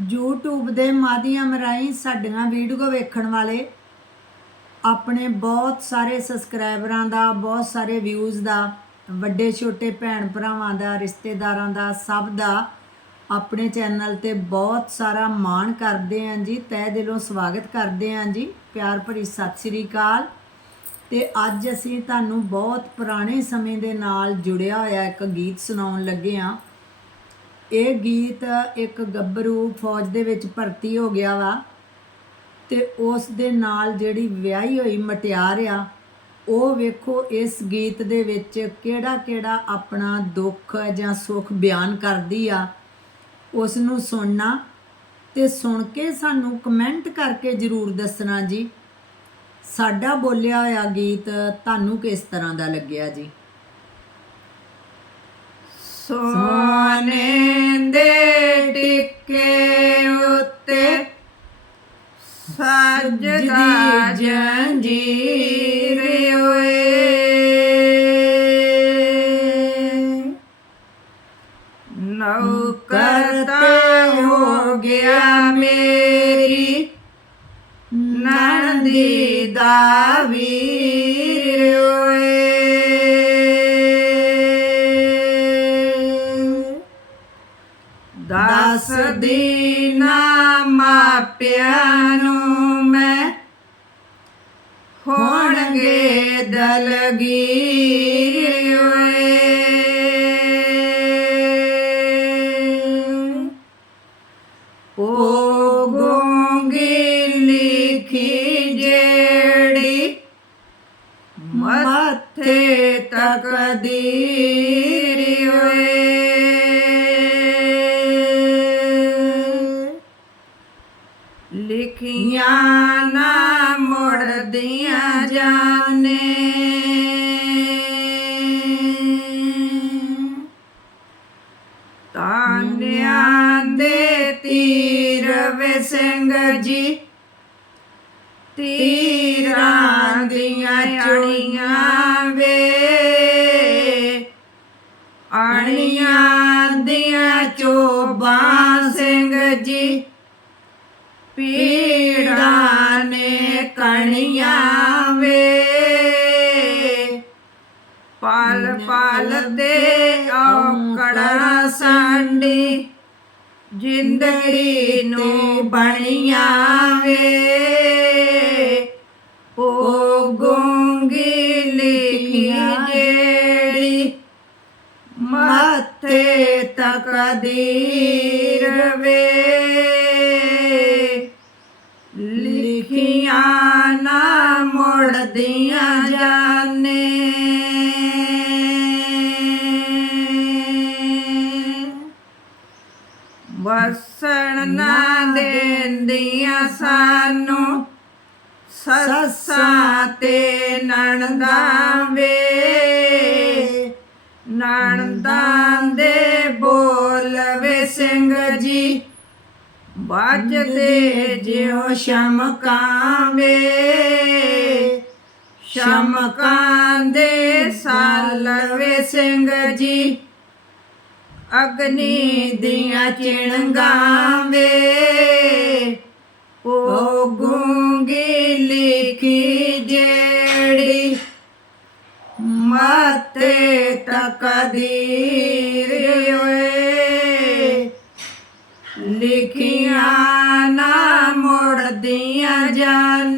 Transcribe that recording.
YouTube ਦੇ ਮਾਧਿਅਮ ਰਾਹੀਂ ਸਾਡੀਆਂ ਵੀਡੀਓ ਵੇਖਣ ਵਾਲੇ ਆਪਣੇ ਬਹੁਤ ਸਾਰੇ ਸਬਸਕ੍ਰਾਈਬਰਾਂ ਦਾ, ਬਹੁਤ ਸਾਰੇ ਵਿਊਜ਼ ਦਾ ਵੱਡੇ ਛੋਟੇ ਭੈਣ ਭਰਾਵਾਂ ਦਾ, ਰਿਸ਼ਤੇਦਾਰਾਂ ਦਾ, ਸਭ ਦਾ ਆਪਣੇ ਚੈਨਲ ਤੇ ਬਹੁਤ ਸਾਰਾ ਮਾਣ ਕਰਦੇ ਆਂ ਜੀ, ਤਹਿ ਦਿਲੋਂ ਸਵਾਗਤ ਕਰਦੇ ਆਂ ਜੀ। ਪਿਆਰ ਭਰੀ ਸਤਿ ਸ੍ਰੀ ਅਕਾਲ। ਤੇ ਅੱਜ ਅਸੀਂ ਤੁਹਾਨੂੰ ਬਹੁਤ ਪੁਰਾਣੇ ਸਮੇਂ ਦੇ ਨਾਲ ਜੁੜਿਆ ਹੋਇਆ ਇੱਕ ਗੀਤ ਸੁਣਾਉਣ ਲੱਗੇ ਆਂ। ਇਹ ਗੀਤ ਇੱਕ ਗੱਭਰੂ ਫੌਜ ਦੇ ਵਿੱਚ ਭਰਤੀ ਹੋ ਗਿਆ ਵਾ ਤੇ ਉਸ ਦੇ ਨਾਲ ਜਿਹੜੀ ਵਿਆਹੀ ਹੋਈ ਮਟਿਆਰ ਆ, ਉਹ ਵੇਖੋ ਇਸ ਗੀਤ ਦੇ ਵਿੱਚ ਕਿਹੜਾ ਕਿਹੜਾ ਆਪਣਾ ਦੁੱਖ ਜਾਂ ਸੁੱਖ ਬਿਆਨ ਕਰਦੀ ਆ। ਉਸ ਨੂੰ ਸੁਣਨਾ ਤੇ ਸੁਣ ਕੇ ਸਾਨੂੰ ਕਮੈਂਟ ਕਰਕੇ ਜਰੂਰ ਦੱਸਣਾ ਜੀ, ਸਾਡਾ ਬੋਲਿਆ ਹੋਇਆ ਗੀਤ ਤੁਹਾਨੂੰ ਕਿਸ ਤਰ੍ਹਾਂ ਦਾ ਲੱਗਿਆ ਜੀ? ਸੋ ਦੇ ਟਿੱਕੇ ਉੱਤੇ ਸੱਜਦਾ ਜੰਜੀਰ ਓਏ ਨੌਕਰ ਤਾਂ ਹੋ ਗਿਆ ਮੇਰੀ ਨੰਦੀ ਦਾ ਵੀਰ ਦਸ ਦਿਨਾਂ ਮਾਪਿਆਂ ਨੂੰ ਮੈਂ ਹੋਣਗੇ ਦਲਗੀਰ ਓਏ। ਉਹ ਗੋਂਗੀ ਲਿਖੀ ਜਿਹੜੀ ਮੱਥੇ ਤਕਦੀਰ ਓਏ ਮੁੜਦੀਆਂ ਜਾਣੇ। ਤਾਨਿਆਂ ਦੇ ਤੀਰ ਵੇ ਸਿੰਘ ਜੀ, ਤੀਰਾਂ ਦੀਆਂ ਚੜੀਆਂ ਵੇ। ਆਣੀਆਂ ਦੀਆਂ ਚੋਬਾਂ ਸਿੰਘ ਜੀ ਪੀ ਪਾਲਦੇ ਪਲ ਦੇ ਔਕੜਾਂ ਸਾਂਡੀ, ਜਿੰਦੜੀ ਨੂੰ ਬਣੀਆਂ ਵੇ ਉਹ ਗੂੰਗੀ ਲਿਖੀ ਜਿਹੜੀ ਮੱਥੇ ਤਕਦੀਰ ਵੇ ਲਿਖੀਆਂ ਨਾ ਮੁੜਦੀਆਂ ਜਾਣੇ ਵਸਣ ਨਾ ਦੇਂਦੀਆਂ ਸਾਨੂੰ ਸੱਸਾਂ ਤੇ ਨਣਦਾਂ ਵੇ। ਨਣਦਾਂ ਦੇ ਬੋਲ ਵੇ ਸਿੰਘ ਜੀ ਵੱਜਦੇ ਜਿਉ ਸ਼ਮਕਾਂ ਵੇ। ਸ਼ਮਕਾਂ ਦੇ ਸਾਲ ਵੇ ਸਿੰਘ ਜੀ ਅਗਨੀ ਦੀਆਂ ਚਿਣਗਾਂ ਵੇ ਉਹ ਗੂੰਗੀ ਲਿਖੀ ਜਿਹੜੀ ਮਤੇ ਤਕਦੀਰ ਓਏ ਲਿਖੀਆਂ ਨਾ ਮੁੜਦੀਆਂ ਜਾਣੇ